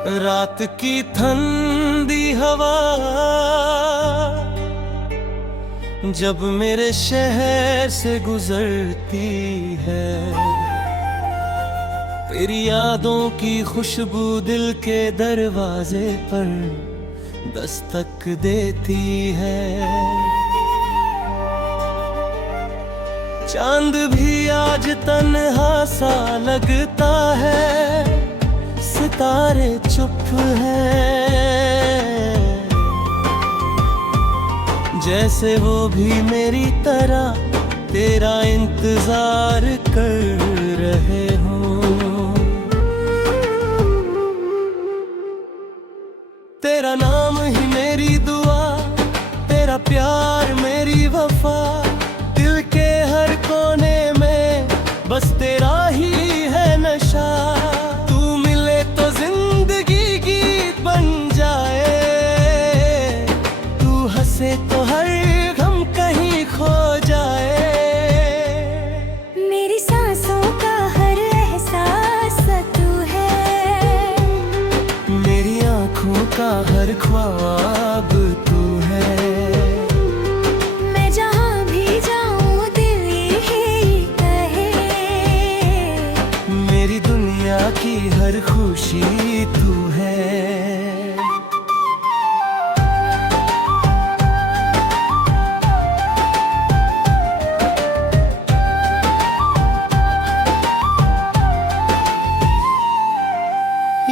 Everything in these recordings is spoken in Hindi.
रात की ठंडी हवा जब मेरे शहर से गुजरती है, तेरी यादों की खुशबू दिल के दरवाजे पर दस्तक देती है। चांद भी आज तन्हा सा लगता है, सितारे चुप हैं, जैसे वो भी मेरी तरह तेरा इंतजार कर रहे हों। तेरा नाम ही मेरी दुआ, तेरा प्यार मेरी वफा, दिल के हर कोने में बस तेरा ही है नशा। तू मिले तो जिंदगी गीत बन जाए, तू हंसे तो हर गम कहीं खो जाए। मेरी सांसों का हर एहसास तू है, मेरी आँखों का हर ख्वाब तू है। मैं जहाँ भी जाऊँ दिल यही कहे, मेरी दुनिया की हर खुशी तू है।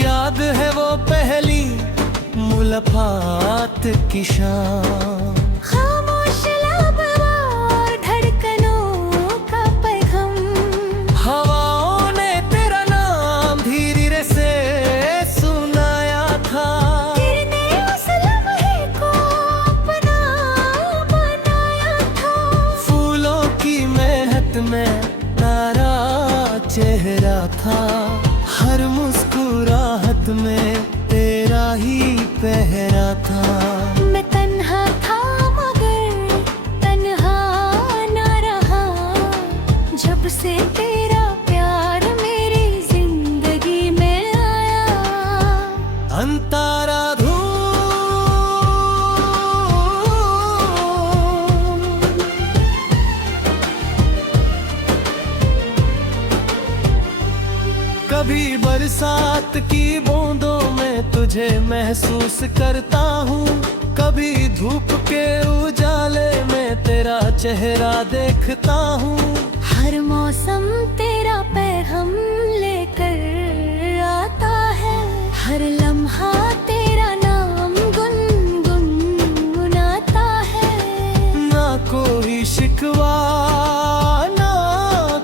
याद है वो पहली मुलाकात की शाम, खामोश लब और धड़कनों का पैगाम। हवाओं ने तेरा नाम धीरे से सुनाया था, तेरे उस लम्हे को अपना बनाया था। फूलों की महक में तारा चेहरा था, हर मुस्कुराहट में तेरा ही पहरा था। मैं तन्हा था मगर तन्हा ना रहा, जब से तेरा प्यार मेरी जिंदगी में आया। अंतराधूम कभी बरसात की बूंदों में तुझे महसूस करता हूँ, कभी धूप के उजाले में तेरा चेहरा देखता हूँ। हर मौसम तेरा पैगाम लेकर आता है, हर लम्हा तेरा नाम गुनगुनाता है। ना कोई शिकवा ना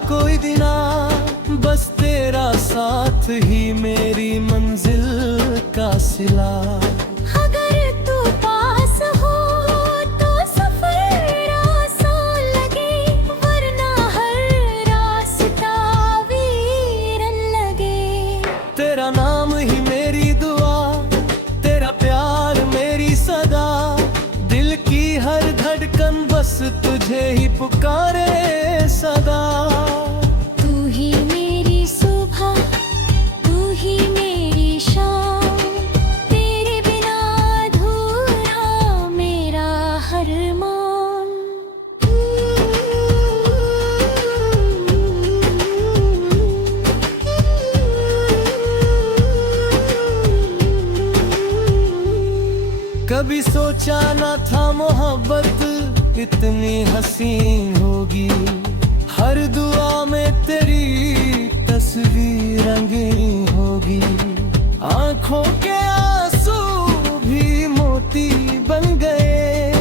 कोई दिना, बस तेरा साथ ही मेरी मंजिल का सिला। अगर तू पास हो तो सफर आसान लगे, वरना हर रास्ता वीरन लगे। तेरा नाम ही मेरी दुआ, तेरा प्यार मेरी सदा, दिल की हर धड़कन बस तुझे ही पुकारे सदा। तू ही मेरी सुबह, तू ही मेरी शाम, तेरे बिना अधूरा मेरा हर मान। कभी सोचा न था मोहब्बत इतनी हसीन होगी, हर दुआ में तेरी तस्वीर रंगीन होगी। आंखों के आंसू भी मोती बन गए,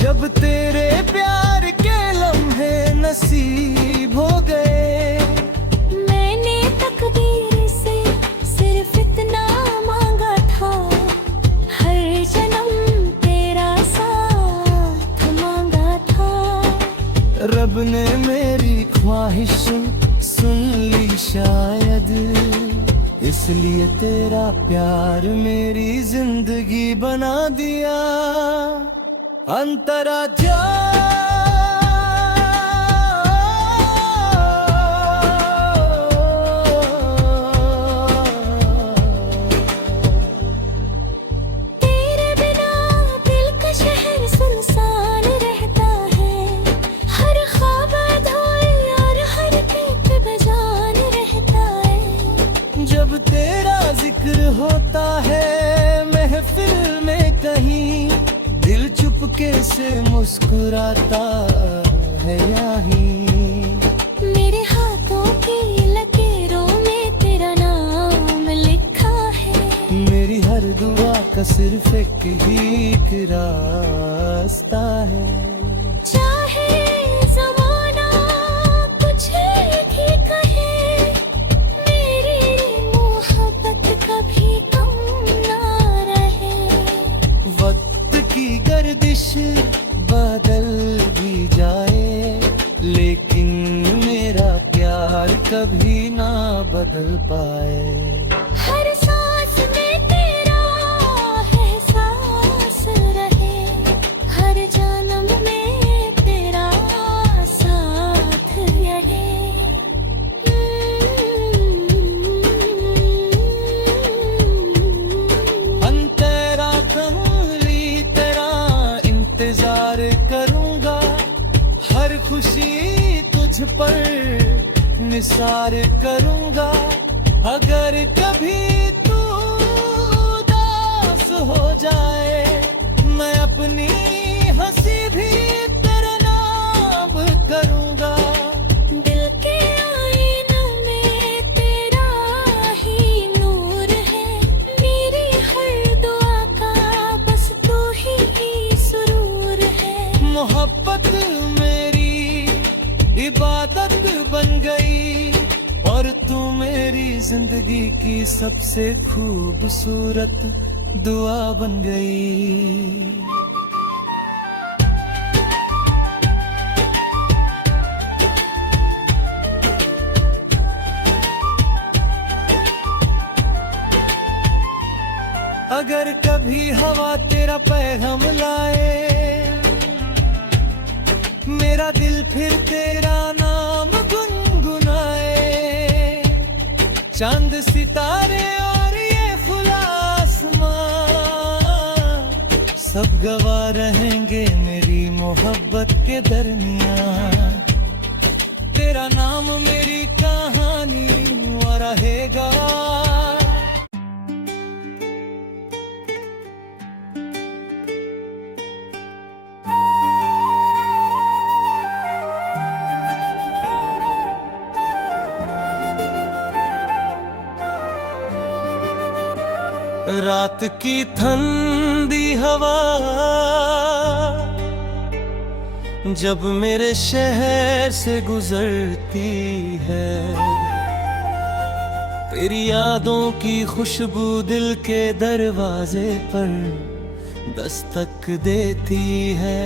जब तेरे प्यार के लम्हे नसीब हो गए। मैंने तकदीर से सिर्फ इतना मांगा था, हर जन्म तेरा साथ मांगा था। रब ने मेरी ख्वाहिश सुन ली शायद, इसलिए तेरा प्यार मेरी जिंदगी बना दिया। अंतरा जा तेरा जिक्र होता है महफिल में कहीं, दिल चुपके से मुस्कुराता है यहीं। मेरे हाथों की लकीरों में तेरा नाम लिखा है, मेरी हर दुआ का सिर्फ एक ही एक रास्ता है। चाहे ज़माना कुछ भी कहे, मेरी मोहब्बत कभी कम ना रहे। वक्त की गर्दिश बदल भी जाए, लेकिन मेरा प्यार कभी ना बदल पाए। हर सांस में तेरा एहसास रहे, हर जन्म में तेरा साथ रहे। हम तेरा कमली तेरा इंतजार करूंगा, हर खुशी तुझ पर निसार करूंगा। अगर कभी तू उदास हो जाए, मैं अपनी हंसी भी तेरे नाम करूंगा। दिल के आईने में तेरा ही नूर है, मेरी हर दुआ का बस तू ही सुरूर है। मोहब्बत मेरी इबादत बन गई, और तू मेरी जिंदगी की सबसे खूबसूरत दुआ बन गई। अगर कभी हवा तेरा पैगाम लाए, मेरा दिल फिर तेरा नाम गुनगुनाए। चांद सितारे और ये खुला आसमां सब गवाह रहेंगे मेरी मोहब्बत के दरमियां। तेरा नाम मेरी कहानी में रहेगा। रात की ठंडी हवा जब मेरे शहर से गुजरती है, तेरी यादों की खुशबू दिल के दरवाजे पर दस्तक देती है।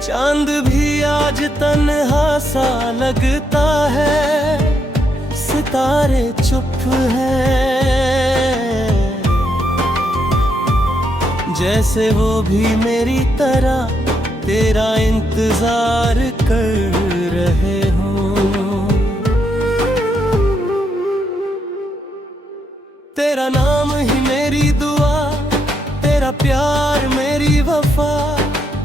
चांद भी आज तन्हा सा लगता है, सितारे चुप हैं, जैसे वो भी मेरी तरह तेरा इंतजार कर रहे हों। तेरा नाम ही मेरी दुआ, तेरा प्यार मेरी वफा,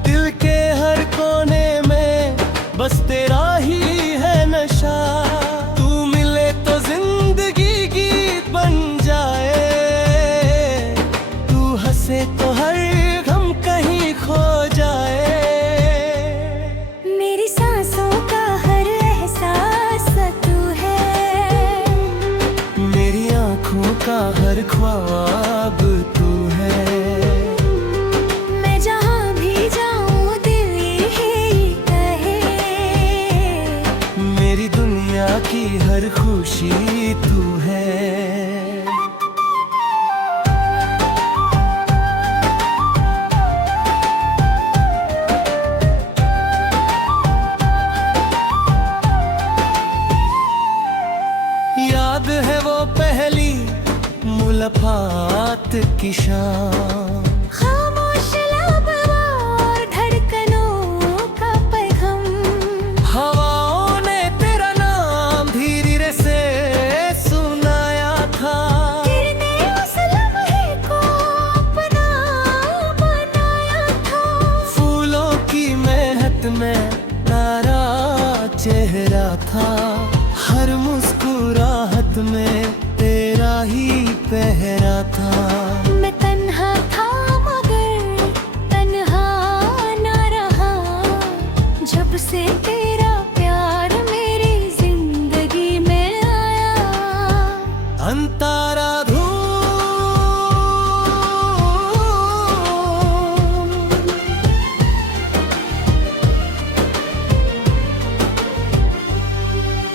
दिल के हर कोने में बस तेरा ही है नशा। तो हर गम कहीं खो जाए। मेरी सांसों का हर एहसास तू है, मेरी आँखों का हर ख्वाब तू है। मैं जहाँ भी जाऊँ दिल यही कहे, मेरी दुनिया की हर खुशी तू है। याद है वो पहली मुलाकात की शाम, खामोश लब और धड़कनों का पैगाम। हवाओं ने तेरा नाम धीरे से सुनाया था, किरने उस लम्हे को अपना बनाया था। फूलों की महक में तारा चेहरा था, हर मुस्कुराहट में तेरा ही पहरा था। मैं तन्हा था मगर तन्हा ना रहा, जब से तेरा प्यार मेरी जिंदगी में आया। अंतारा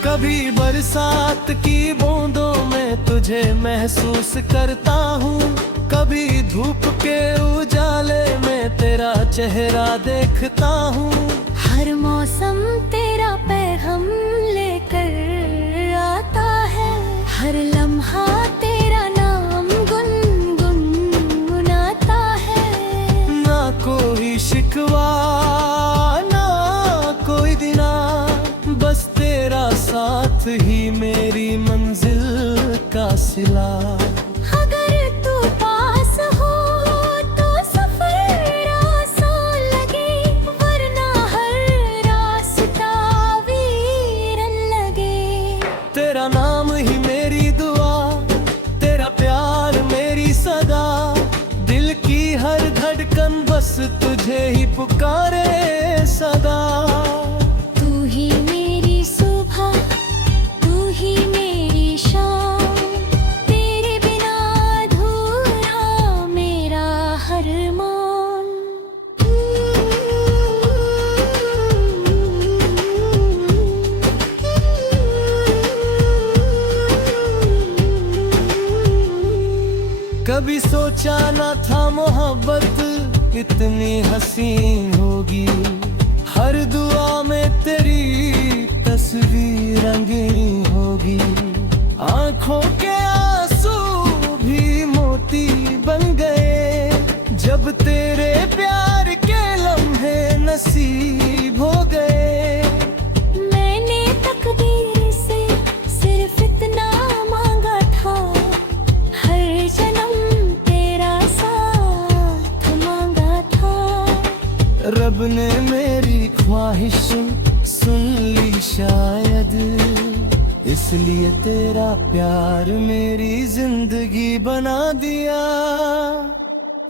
कभी बरसात की बूंदों में तुझे महसूस करता हूँ, कभी धूप के उजाले में तेरा चेहरा देखता हूँ। हर मौसम तेरा पैगाम लेकर आता है, हर लम्हा तेरा नाम गुनगुनाता है। ना कोई शिकवा ना कोई दिना, बस तेरा साथ ही मेरी मंजिल का सिला। अगर तू पास हो तो सफर आसान लगे, वरना हर रास्ता वीरन लगे। तेरा नाम ही मेरी दुआ, तेरा प्यार मेरी सदा, दिल की हर धड़कन बस तुझे ही पुकारे सदा। तू ही मेरी सुबह, तू ही मेरी शाम, तेरे बिना अधूरा मेरा हर मान। कभी सोचा न था मोहब्बत इतनी हसीन होगी, हर दुआ में तेरी तस्वीर रंगीन होगी। आंखों के आंसू भी मोती बन गए, जब तेरे प्यार के लम्हे नसीब हो गए। मैंने तकदीर से सिर्फ इतना मांगा था, हर जन्म तेरा साथ मांगा था। रब ने मेरी ख्वाहिश सुन ली शायद, इसलिए तेरा प्यार मेरी जिंदगी बना दिया।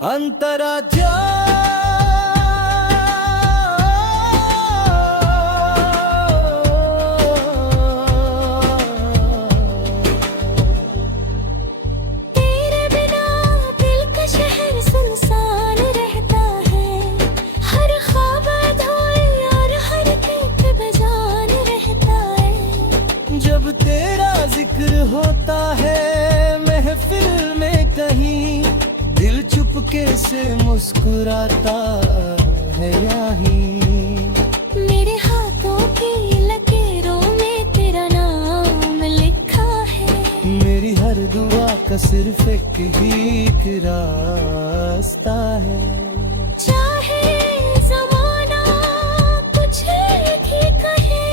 अंतरा तेरे बिना दिल का शहर सुनसान रहता है, हर ख्वाब अधूरा और हर गीत बेजान रहता है। जब तेरा जिक्र होता है महफिल में कहीं, दिल चुपके से मुस्कुराता है यहीं। मेरे हाथों की लकीरों में तेरा नाम लिखा है, मेरी हर दुआ का सिर्फ एक ही एक रास्ता है। चाहे ज़माना कुछ भी कहे,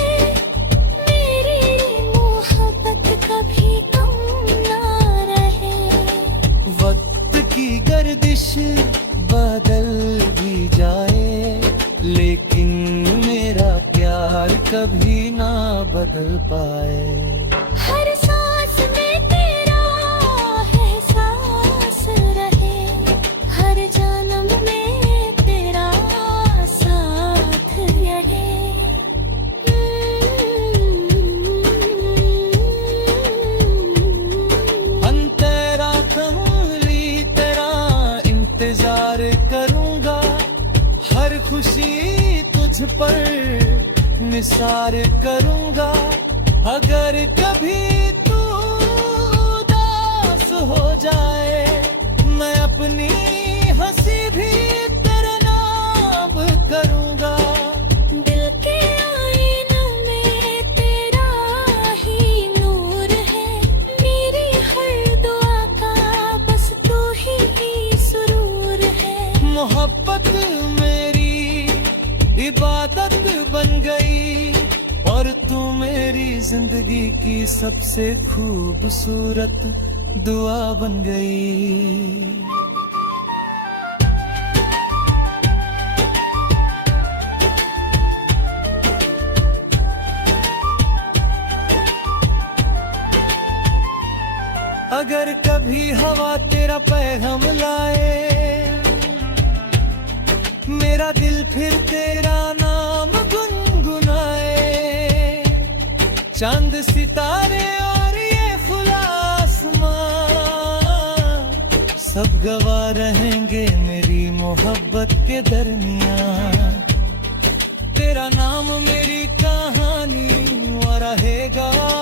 मेरी मोहब्बत कभी कम ना रहे। वक्त की गर्दिश बदल भी जाए, लेकिन मेरा प्यार कभी ना बदल पाए। हर सांस में तेरा एहसास रहे, हर जन्म में तेरा साथ रहे। हम तेरा कमली तेरा इंतजार करूंगा, हर खुशी तुझ पर निसार करूंगा। अगर कभी तू उदास हो जाए, मैं अपनी हंसी भी तेरे नाम करूंगा। दिल के आईने में तेरा ही नूर है, मेरी हर दुआ का बस तू ही सुरूर है। मोहब्बत मेरी इबादत बन गई, और तू मेरी जिंदगी की सबसे खूबसूरत दुआ बन गई। अगर कभी हवा तेरा पैगाम लाए, मेरा दिल फिर तेरा नाम गुनगुनाए। चांद सितारे और ये खुला आसमां सब गवाह रहेंगे मेरी मोहब्बत के दरमियान। तेरा नाम मेरी कहानी रहेगा